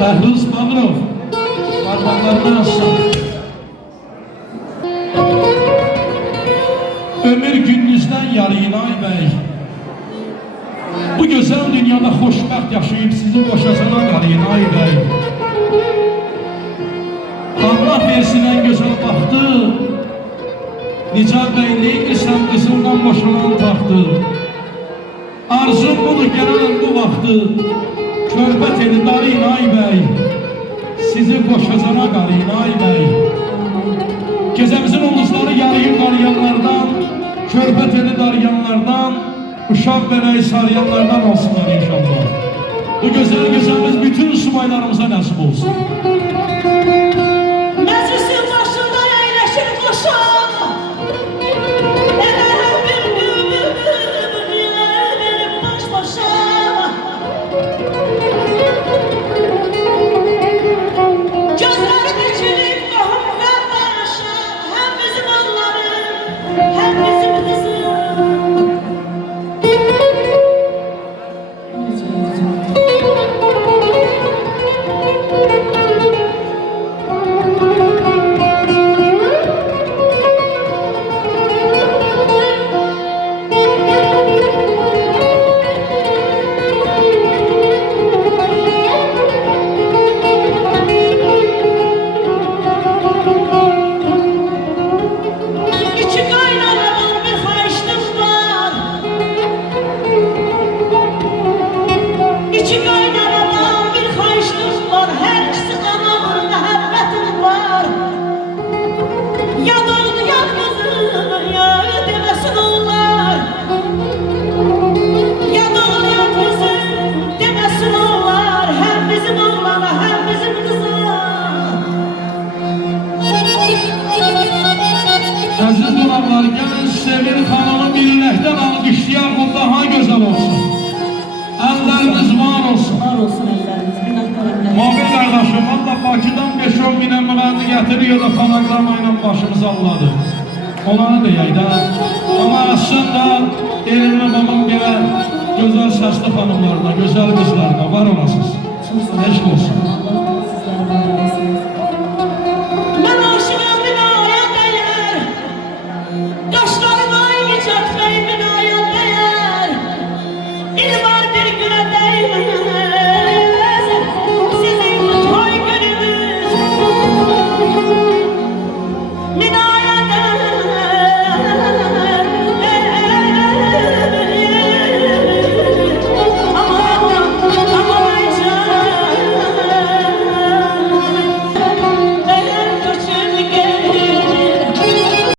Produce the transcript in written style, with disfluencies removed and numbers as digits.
Bəhruz Bağırov parmaqlarını açsın. Ömür gündüzdən yarıyın ay bəy. Bu gözəl dünyada xoşbəxt yaşayıb sizi boşasana qarıyın ay bəy. Allah versin ən gözəl baxtı. Nicat bəy neydirsən qızımdan boşanan taxtı. Arzum budur gələnəm bu vaxtı. Körbət eli darıyın ay bəy. Sizi boşasana qarıyın ay bəy. Gecəmizin ulduzları yarıyın qarayanlardan, körbət eli darayanlardan, uşaq beləyi sarayanlardan olsunlar inşallah. Bu gözəl gecəmiz bütün subaylarımıza nəsib olsun. Məclisin başında əyləşir qoşan, elə bir verib baş-başa. Gözləri dikilib qohum qardaşa, həm bizim onların, həm bizim qızım. Əziz qonaqlar, gəlin Sevil xanımı milləkdən alqışlayan bu daha gözəl olsun. Əlləriniz var olsun. Var olsun əlləriniz, günahlarım. Mobil qardaşım, valla Bakıdan 5-10 minə müğənni getiriyor da fonograma ilə başımızı alladı. Olanı deyək də. Amma aslında elini babam belə gözəl səsli xanımlarına, gözəl qızlarına var olasınız. Eşq olsun. Allah sizlərə var olasınız.